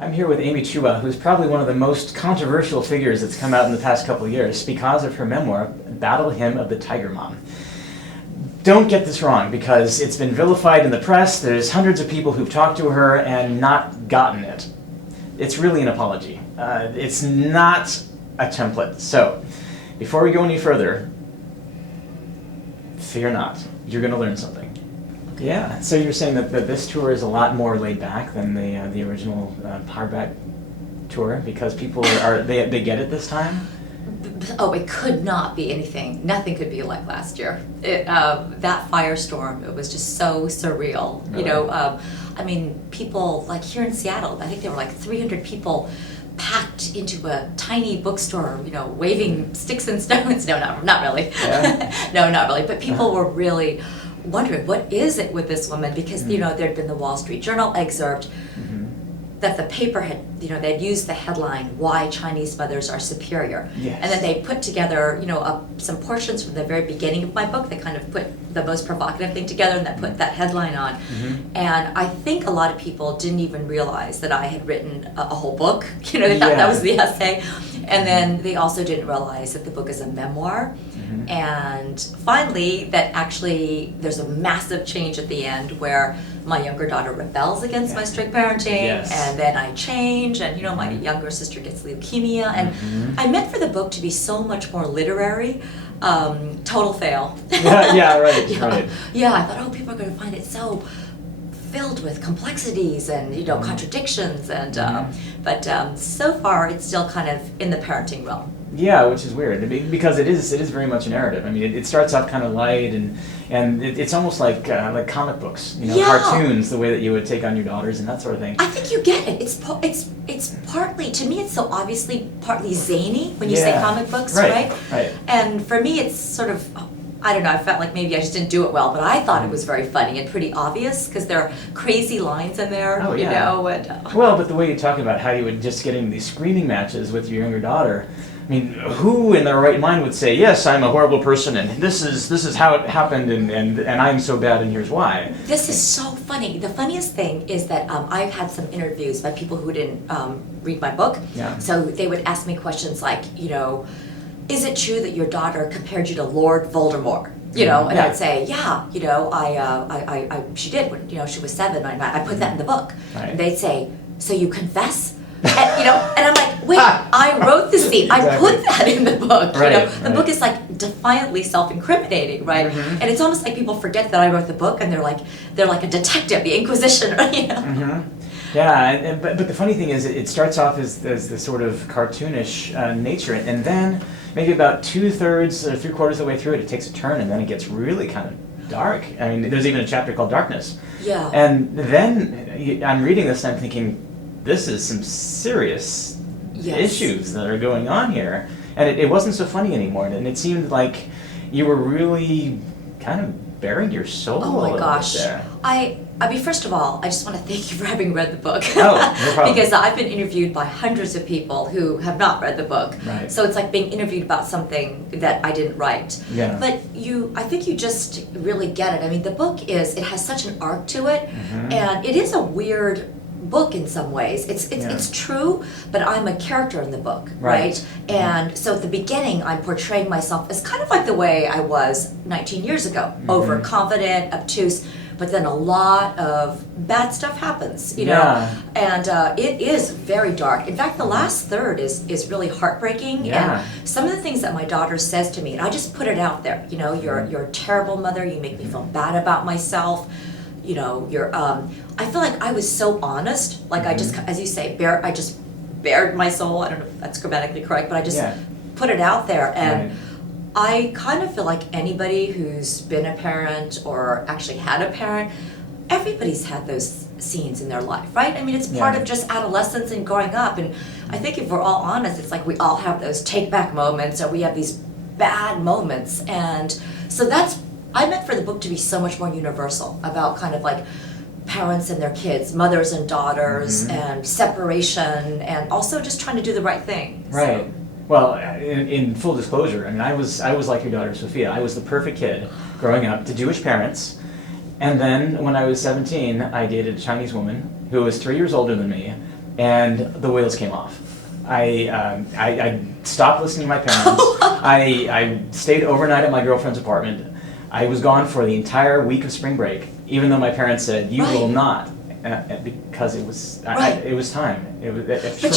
I'm here with Amy Chua, who's probably one of the most controversial figures that's come out in the past couple of years because of her memoir, Battle Hymn of the Tiger Mom. Don't get this wrong, because it's been vilified in the press. There's hundreds of people who've talked to her and not gotten it. It's really an apology. It's not a template. So, before we go any further, fear not. You're going to learn something. Yeah, so you're saying that this tour is a lot more laid back than the original hardback tour because people they get it this time? Oh, it could not be anything. Nothing could be like last year. That firestorm, it was just so surreal. Really? You know, I mean, people like here in Seattle, I think there were like 300 people packed into a tiny bookstore, you know, waving sticks and stones. No, not really. Yeah. No, not really. But people were really wondering, what is it with this woman? Because, you know, there'd been the Wall Street Journal excerpt that the paper had, you know, they'd used the headline, Why Chinese Mothers Are Superior. Yes. And then they put together, you know, some portions from the very beginning of my book that kind of put the most provocative thing together and that put that headline on. And I think a lot of people didn't even realize that I had written a whole book. You know, they thought that was the essay. And then they also didn't realize that the book is a memoir. And finally, that actually there's a massive change at the end where my younger daughter rebels against my strict parenting, and then I change, and you know, my younger sister gets leukemia, and I meant for the book to be so much more literary. Total fail. Right. Yeah, I thought, oh, people are going to find it so filled with complexities and, you know, contradictions, and but so far it's still kind of in the parenting realm. Yeah, which is weird because it is very much a narrative. I mean, it starts off kind of light and it's almost like comic books, you know, cartoons, the way that you would take on your daughters and that sort of thing. I think you get it. It's partly, to me, it's so obviously partly zany when you say comic books, right? Right. And for me, it's sort of, I don't know, I felt like maybe I just didn't do it well, but I thought it was very funny and pretty obvious because there are crazy lines in there, you know. And, well, but the way you talk about how you would just get into these screaming matches with your younger daughter, I mean, who in their right mind would say, yes, I'm a horrible person, and this is how it happened, and I'm so bad, and here's why. This is so funny. The funniest thing is that I've had some interviews by people who didn't read my book. Yeah. So they would ask me questions like, you know, is it true that your daughter compared you to Lord Voldemort? You know, and I'd say, yeah, you know, she did when, you know, she was 7. I put that in the book. Right. And they'd say, so you confess? And, you know, and I'm like, wait, I wrote the scene. I put that in the book. You know, the book is like defiantly self-incriminating, right? And it's almost like people forget that I wrote the book, and they're like a detective, the Inquisition, you know. Yeah, but the funny thing is, it starts off as this sort of cartoonish nature, and then maybe about 2/3 or 3/4 of the way through it, it takes a turn, and then it gets really kind of dark. I mean, there's even a chapter called Darkness. Yeah. And then I'm reading this, and I'm thinking, this is some serious issues that are going on here. And it wasn't so funny anymore, and it seemed like you were really kind of bearing your soul a little bit there. I mean, first of all, I just want to thank you for having read the book. Oh, no problem. Because I've been interviewed by hundreds of people who have not read the book. Right. So it's like being interviewed about something that I didn't write. Yeah. But I think you just really get it. I mean, the book it has such an arc to it, and it is a weird book in some ways. It's true, but I'm a character in the book, right? And so at the beginning, I'm portraying myself as kind of like the way I was 19 years ago, overconfident, obtuse, but then a lot of bad stuff happens, you know, and it is very dark. In fact, the last third is really heartbreaking, and some of the things that my daughter says to me, and I just put it out there, you know, you're a terrible mother, you make me feel bad about myself, you know, I feel like I was so honest, like I just, as you say, I just bared my soul. I don't know if that's grammatically correct, but I just put it out there, and I kind of feel like anybody who's been a parent or actually had a parent, everybody's had those scenes in their life, right? I mean, it's part of just adolescence and growing up, and I think if we're all honest, it's like we all have those take-back moments, or we have these bad moments, and so I meant for the book to be so much more universal about kind of like parents and their kids, mothers and daughters, and separation, and also just trying to do the right thing. Right. So. Well, in full disclosure, I mean, I was like your daughter, Sophia. I was the perfect kid growing up to Jewish parents, and then when I was 17, I dated a Chinese woman who was 3 years older than me, and the wheels came off. I stopped listening to my parents. I stayed overnight at my girlfriend's apartment. I was gone for the entire week of spring break, even though my parents said, "You will not," because it was it was time. It was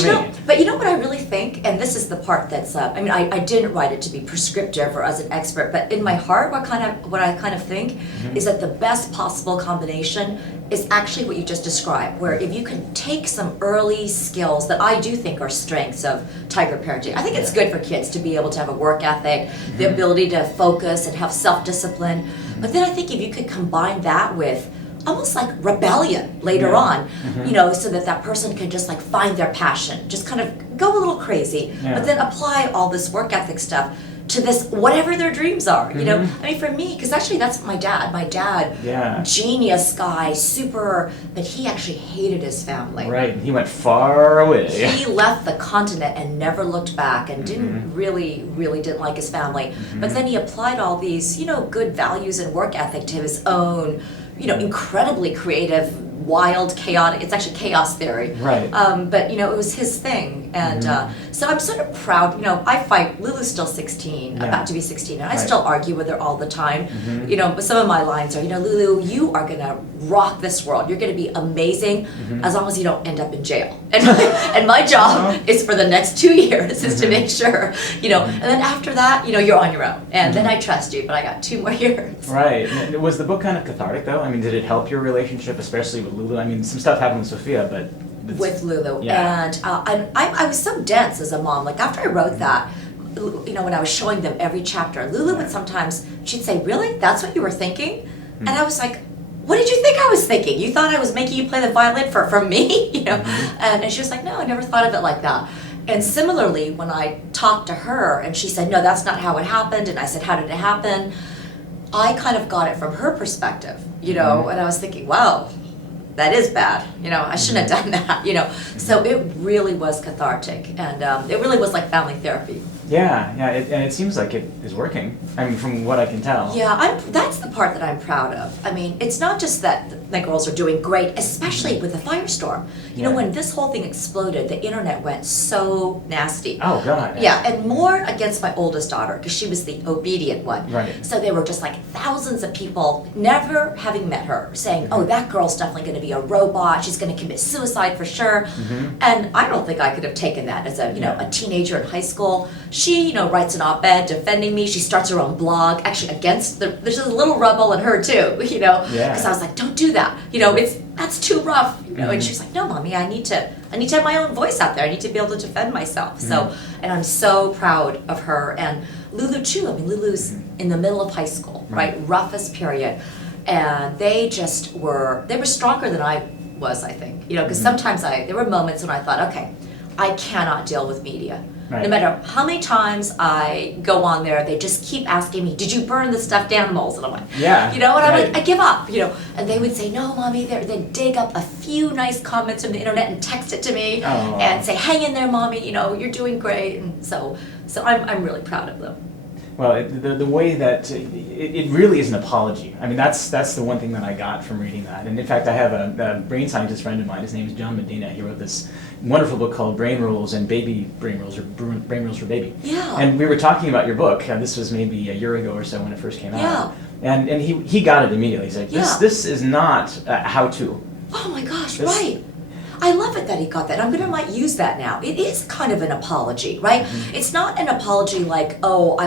for me. But you know what I really think, and this is the part that's I mean, I didn't write it to be prescriptive or as an expert, but in my heart, what I kind of think is that the best possible combination is actually what you just described, where if you can take some early skills that I do think are strengths of tiger parenting. I think it's good for kids to be able to have a work ethic, the ability to focus and have self-discipline. But then I think if you could combine that with almost like rebellion later on, you know, so that person can just like find their passion, just kind of go a little crazy, but then apply all this work ethic stuff to this, whatever their dreams are, you know? I mean, for me, because actually that's my dad. My dad, genius guy, super, but he actually hated his family. Right, he went far away. He left the continent and never looked back and didn't really didn't like his family. But then he applied all these, you know, good values and work ethic to his own, you know, incredibly creative, wild, chaotic, it's actually chaos theory. Right. But, you know, it was his thing. And so I'm sort of proud, you know, I fight, Lulu's still 16, about to be 16, and I still argue with her all the time. You know, but some of my lines are, you know, Lulu, you are going to rock this world. You're going to be amazing as long as you don't end up in jail. And my job is for the next 2 years is to make sure, you know, and then after that, you know, you're on your own. And then I trust you, but I got 2 more years. Right. Was the book kind of cathartic, though? I mean, did it help your relationship, especially with Lulu? I mean, some stuff happened with Sophia, but... With Lulu. And I was so dense as a mom. Like, after I wrote that, you know, when I was showing them every chapter, Lulu would sometimes, she'd say, "Really? That's what you were thinking?" And I was like, "What did you think I was thinking? You thought I was making you play the violin for me?" You know? And she was like, "No, I never thought of it like that." And similarly, when I talked to her and she said, "No, that's not how it happened," and I said, "How did it happen?" I kind of got it from her perspective, you know, and I was thinking, wow, that is bad, you know, I shouldn't have done that, you know. So it really was cathartic, and it really was like family therapy. Yeah, and it seems like it is working. I mean, from what I can tell. Yeah, that's the part that I'm proud of. I mean, it's not just that my girls are doing great, especially with the firestorm. You know, when this whole thing exploded, the internet went so nasty. Oh, God. Yeah, and more against my oldest daughter, because she was the obedient one. Right. So there were just like thousands of people, never having met her, saying, "Oh, that girl's definitely going to be a robot. She's going to commit suicide for sure." And I don't think I could have taken that as a, you know, a teenager in high school. She, you know, writes an op-ed defending me. She starts her own blog, actually against there's a little rebel in her too, you know, because I was like, "Don't do that, you know, that's too rough," you know. And she was like, "No, Mommy, I need to have my own voice out there. I need to be able to defend myself." So, and I'm so proud of her and Lulu too. I mean, Lulu's in the middle of high school, right, roughest period, and they were stronger than I was, I think, you know, because sometimes there were moments when I thought, okay, I cannot deal with media. No matter how many times I go on there, they just keep asking me, "Did you burn the stuffed animals?" And I'm like, you know, and I'm like, I give up, you know. And they would say, "No, Mommy," they'd dig up a few nice comments from the internet and text it to me and say, "Hang in there, Mommy, you know, you're doing great." And so I'm really proud of them. Well, the way that it really is an apology. I mean, that's the one thing that I got from reading that. And in fact, I have a brain scientist friend of mine. His name is John Medina. He wrote this wonderful book called Brain Rules and Baby Brain Rules, or Brain Rules for Baby. Yeah. And we were talking about your book. This was maybe a year ago or so when it first came out. And he got it immediately. He's like, this is not how to. Oh my gosh, right. I love it that he got that. I'm going to might use that now. It is kind of an apology, right? It's not an apology like, "Oh,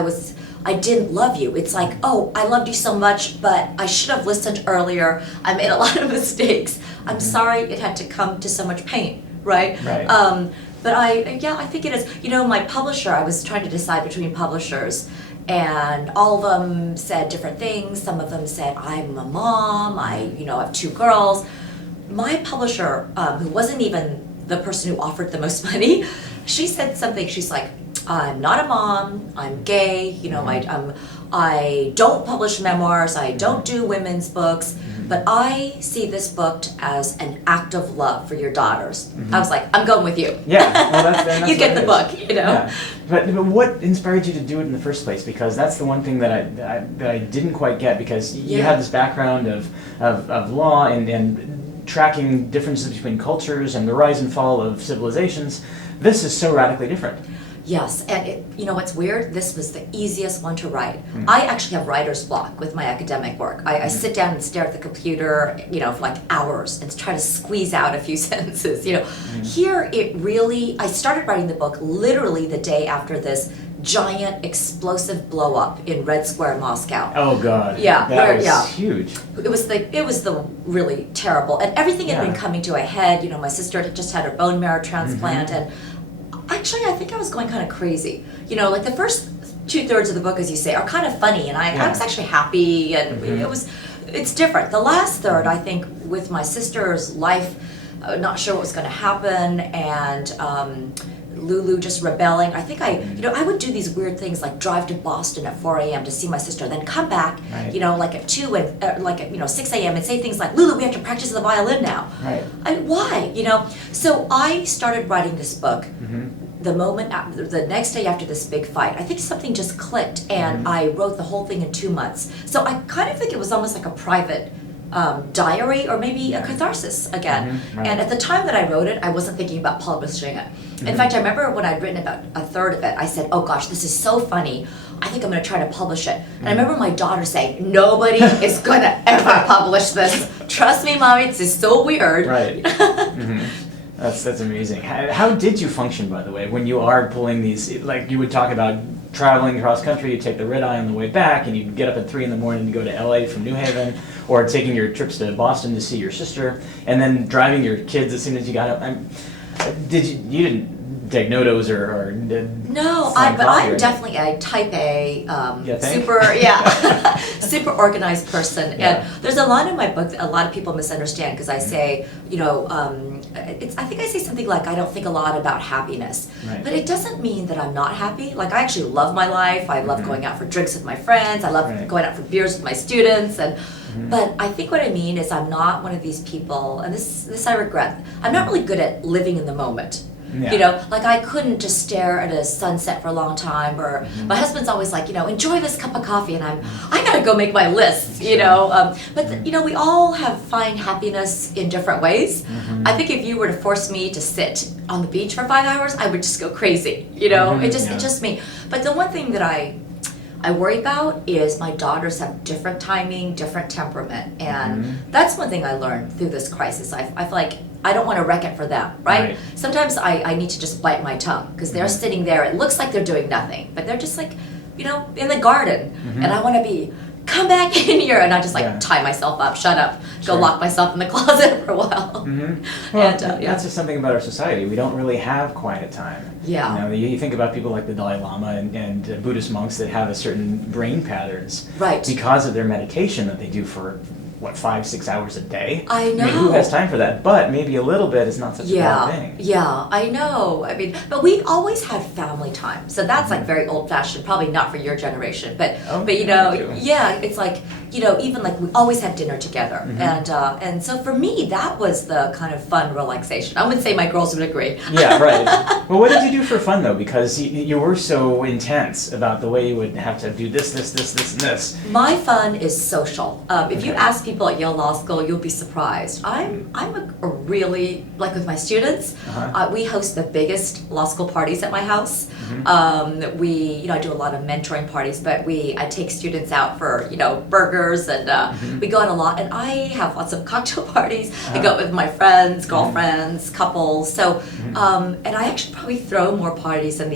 I didn't love you." It's like, "Oh, I loved you so much, but I should have listened earlier. I made a lot of mistakes. I'm sorry it had to come to so much pain," right? But I think it is. You know, my publisher, I was trying to decide between publishers, and all of them said different things. Some of them said, "I'm a mom. I have 2 girls." My publisher, who wasn't even the person who offered the most money, she said something. She's like, "I'm not a mom. I'm gay. You know, I don't publish memoirs. I don't do women's books. But I see this book as an act of love for your daughters." I was like, "I'm going with you." Yeah, well, that's you get the book, you know. Yeah. But what inspired you to do it in the first place? Because that's the one thing that I didn't quite get. Because you had this background of law and tracking differences between cultures and the rise and fall of civilizations, this is so radically different. Yes, and you know what's weird? This was the easiest one to write. I actually have writer's block with my academic work. I sit down and stare at the computer, for like hours and try to squeeze out a few sentences. Here it really. I started writing the book literally the day after this giant explosive blow up in Red Square, Moscow. Oh God! Yeah, that was huge. It was the really terrible, and everything had been coming to a head. My sister had just had her bone marrow transplant, and actually, I think I was going kind of crazy. Like the first 2/3 of the book, as you say, are kind of funny, and I was actually happy, and it's different. The last third, I think, with my sister's life, not sure what was going to happen, and Lulu just rebelling. I think I would do these weird things like drive to Boston at 4 a.m. to see my sister, then come back, like at 2 and like at 6 a.m. and say things like, Lulu, we have to practice the violin now. Right. Why? So I started writing this book the moment after, the next day after this big fight. I think something just clicked, and I wrote the whole thing in 2 months. So I kind of think it was almost like a private diary, or maybe a catharsis again. Right. And at the time that I wrote it, I wasn't thinking about publishing it. In fact, I remember when I'd written about a third of it, I said, oh gosh, this is so funny. I think I'm going to try to publish it. And I remember my daughter saying, nobody is going to ever publish this. Trust me, Mommy, this is so weird. Right. That's amazing. How did you function, by the way, when you are pulling these, like you would talk about traveling cross country, you take the red eye on the way back, and you'd get up at 3 a.m. to go to LA from New Haven, or taking your trips to Boston to see your sister, and then driving your kids as soon as you got up. You didn't take notos or no, but I'm definitely a type A, super organized person. Yeah. And there's a line in my book that a lot of people misunderstand, because I say, I think I say something like, I don't think a lot about happiness. Right. But it doesn't mean that I'm not happy. Like, I actually love my life. I love going out for drinks with my friends. I love going out for beers with my students. And but I think what I mean is I'm not one of these people, and this I regret, I'm not really good at living in the moment. Yeah. Like I couldn't just stare at a sunset for a long time, or my husband's always like, enjoy this cup of coffee, and I gotta go make my list, but we all find happiness in different ways. I think if you were to force me to sit on the beach for 5 hours, I would just go crazy, it's just me. But the one thing that I worry about is my daughters have different timing, different temperament, and that's one thing I learned through this crisis. I feel like I don't want to wreck it for them, right? Sometimes I need to just bite my tongue, because they're sitting there, it looks like they're doing nothing, but they're just like, in the garden, and I want to come back in here, and I just tie myself up, shut up, go lock myself in the closet for a while. Well, that's just something about our society. We don't really have quiet time. Yeah. You think about people like the Dalai Lama and Buddhist monks that have a certain brain patterns because of their meditation that they do for 5-6 hours a day. I know. Who has time for that? But maybe a little bit is not such a bad thing. Yeah, I know. But we always had family time, so that's like very old-fashioned. Probably not for your generation, but it's like even like we always had dinner together, and so for me that was the kind of fun relaxation. I would say my girls would agree. Yeah, right. Well, what did you do for fun though? Because you were so intense about the way you would have to do this, and this. My fun is social. If you ask people at Yale Law School, you'll be surprised. I'm a really, like with my students, we host the biggest law school parties at my house. I do a lot of mentoring parties, but I take students out for burgers, and we go out a lot, and I have lots of cocktail parties. I go out with my friends, girlfriends, couples. So and I actually probably throw more parties than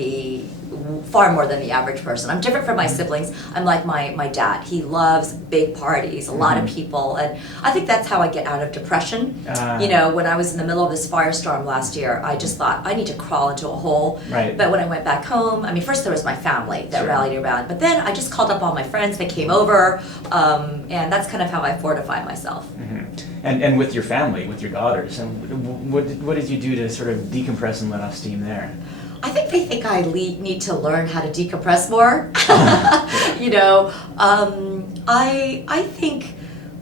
far more than the average person. I'm different from my siblings. I'm like my dad. He loves big parties, a lot of people, and I think that's how I get out of depression. When I was in the middle of this firestorm last year, I just thought I need to crawl into a hole. Right. But when I went back home, first there was my family that rallied around, but then I just called up all my friends. They came over, and that's kind of how I fortified myself. And with your family, with your daughters, and what did you do to sort of decompress and let off steam there? I think they think I need to learn how to decompress more. I think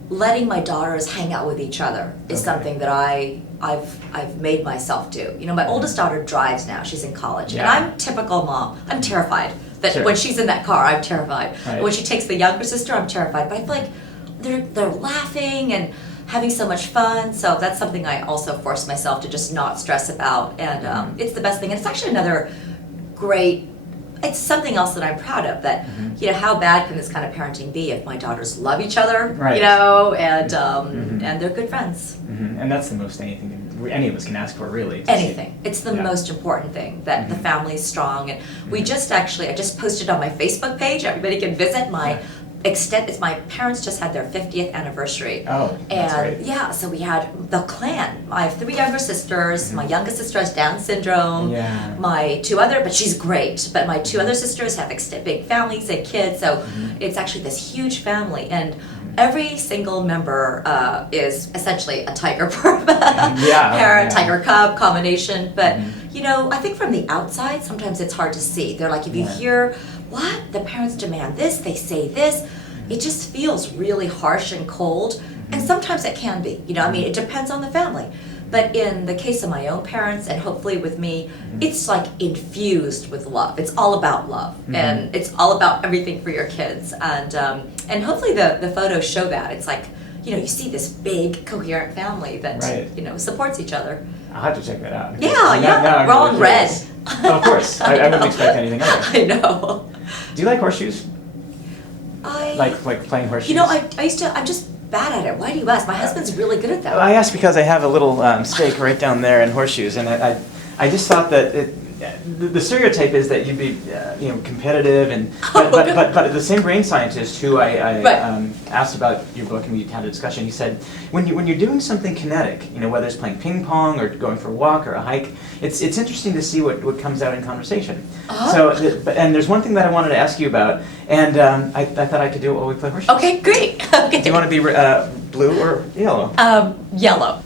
letting my daughters hang out with each other is something that I've made myself do. My oldest daughter drives now; she's in college, and I'm typical mom. I'm terrified that when she's in that car, I'm terrified. When she takes the younger sister, I'm terrified. But I feel like they're laughing, and having so much fun. So that's something I also force myself to just not stress about, and it's the best thing. And it's actually another great. It's something else that I'm proud of. That how bad can this kind of parenting be if my daughters love each other, right. And they're good friends. And that's the most any of us can ask for, really. Anything. It's the most important thing, that the family's strong. And we just I just posted on my Facebook page. Everybody can visit my. It's my parents just had their 50th anniversary. Oh, that's great. Yeah, so we had the clan. I have 3 younger sisters. My youngest sister has Down syndrome. Yeah. My 2 other, but she's great. But my 2 other sisters have big families and kids, so it's actually this huge family. And every single member is essentially a tiger parent, tiger cub combination. But I think from the outside, sometimes it's hard to see. They're like, if you hear, what? The parents demand this, they say this. It just feels really harsh and cold. And sometimes it can be. It depends on the family. But in the case of my own parents, and hopefully with me, it's like infused with love. It's all about love. And it's all about everything for your kids. And hopefully the photos show that. It's like, you see this big, coherent family that, supports each other. I'll have to check that out. Yeah, we're all in red. Of course. I wouldn't expect anything other. I know. Do you like horseshoes? Like playing horseshoes? I'm just bad at it. Why do you ask? My husband's really good at that. I asked because I have a little stake right down there in horseshoes, and I just thought that the stereotype is that you'd be competitive, and but the same brain scientist who I asked about your book and we had a discussion, he said when you're doing something kinetic, whether it's playing ping pong or going for a walk or a hike, it's interesting to see what comes out in conversation. So and there's one thing that I wanted to ask you about, and I thought I could do it while we play horseshoes. Okay, great. Okay. Do you want to be blue or yellow? Yellow.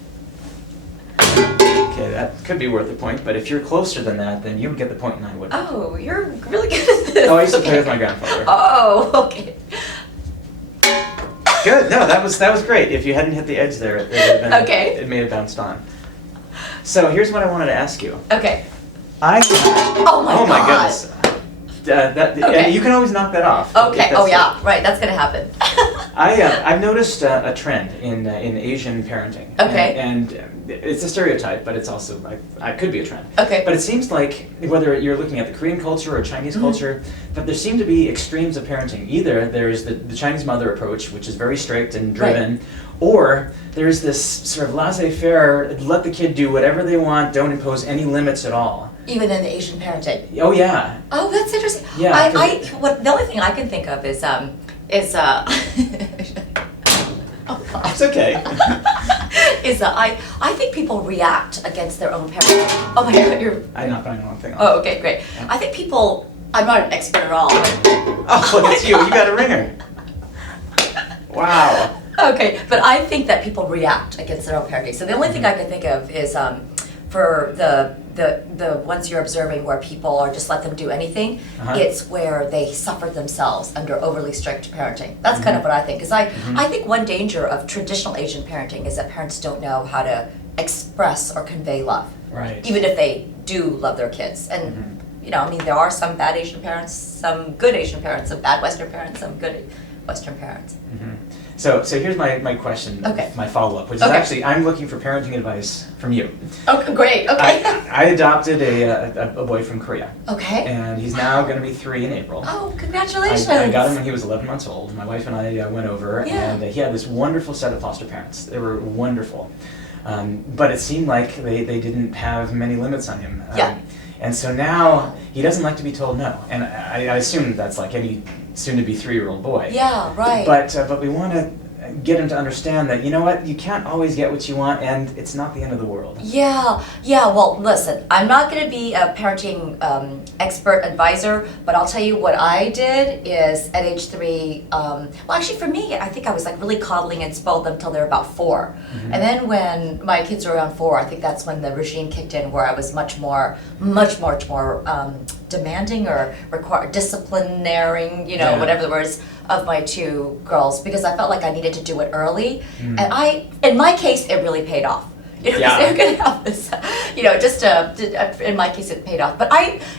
Okay, that could be worth a point, but if you're closer than that, then you would get the point and I wouldn't. Oh, you're really good at this. Oh, I used to play with my grandfather. Oh, okay. Good. No, that was great. If you hadn't hit the edge there, it would have been, it may have bounced on. So here's what I wanted to ask you. Okay. Oh my goodness. And you can always knock that off. Okay. Oh yeah. Right. That's gonna happen. I've noticed a trend in Asian parenting. Okay. And it's a stereotype, but it's also it could be a trend. Okay. But it seems like whether you're looking at the Korean culture or Chinese culture, that there seem to be extremes of parenting. Either there's the Chinese mother approach, which is very strict and driven, or there's this sort of laissez-faire, let the kid do whatever they want, don't impose any limits at all. Even in the Asian parenting. Oh yeah. Oh, that's interesting. Yeah. The only thing I can think of is It's okay. I think people react against their own parents. Oh my God, I'm not putting the wrong thing on. Oh, okay, great. Yeah. I think people. I'm not an expert at all. Oh, that's you. You got a ringer. Wow. Okay, but I think that people react against their own parenting. So the only thing I can think of is for the ones you're observing where people are just let them do anything, it's where they suffered themselves under overly strict parenting. That's kind of what I think. Because I think one danger of traditional Asian parenting is that parents don't know how to express or convey love. Right. Even if they do love their kids. And, there are some bad Asian parents, some good Asian parents, some bad Western parents, some good Western parents. So here's my question, my follow-up, which is actually, I'm looking for parenting advice from you. Okay, great, okay. I adopted a boy from Korea. Okay. And he's now going to be 3 in April. Oh, congratulations. I got him when he was 11 months old. My wife and I went over, and he had this wonderful set of foster parents. They were wonderful. But it seemed like they didn't have many limits on him. And so now he doesn't like to be told no. And I assume that's like any soon-to-be 3-year-old boy. Yeah, right. But we want to get him to understand that, you can't always get what you want, and it's not the end of the world. Yeah. Well, listen, I'm not going to be a parenting expert advisor, but I'll tell you what I did is at age 3, well, actually for me, I think I was like really coddling and spoiled them till they were about 4. And then when my kids were around 4, I think that's when the regime kicked in where I was much more demanding or disciplinaring, whatever the words, of my 2 girls, because I felt like I needed to do it early. And in my case, it really paid off. You know, 'cause Yeah. they're going to have this, in my case, it paid off. But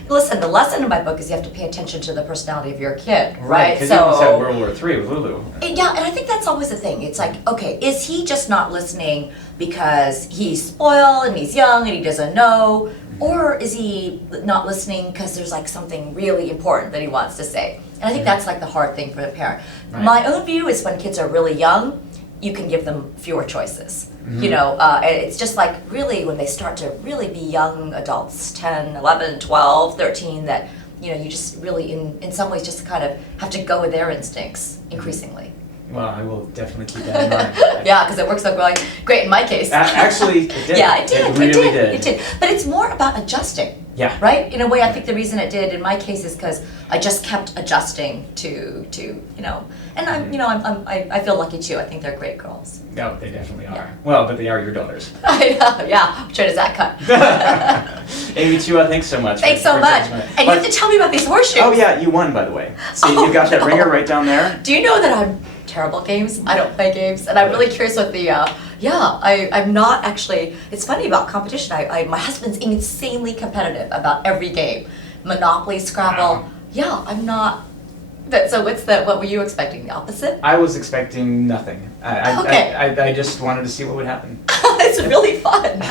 listen, the lesson in my book is you have to pay attention to the personality of your kid, right? Because you almost had World War III with Lulu. Yeah, and I think that's always the thing. It's like, okay, is he just not listening because he's spoiled and he's young and he doesn't know? Or is he not listening because there's like something really important that he wants to say? And I think that's like the hard thing for the parent. Right. My own view is when kids are really young, you can give them fewer choices. You know, it's just like really when they start to really be young adults, 10, 11, 12, 13, that, you know, you just really in some ways just kind of have to go with their instincts increasingly. Well, I will definitely keep that in mind. Yeah, because it works out great in my case. Actually, it did. Yeah, it did. It really did. It did. But it's more about adjusting. Yeah. Right? In a way, I think the reason it did in my case is because I just kept adjusting to you know, and I feel lucky too. I think they're great girls. No, they definitely are. Yeah. Well, but they are your daughters. I know. Yeah. Which one does that cut? Amy Chua, thanks so much. Thanks so much. And you have to tell me about these horseshoes. Oh yeah, you won, by the way. See, you got that ringer right down there. Do you know that I'm terrible at games? I don't play games, and I'm really curious what the. I'm not actually. It's funny about competition. My husband's insanely competitive about every game, Monopoly, Scrabble. Wow. Yeah, I'm not. So what were you expecting? The opposite? I was expecting nothing. Okay. I just wanted to see what would happen. It's really fun.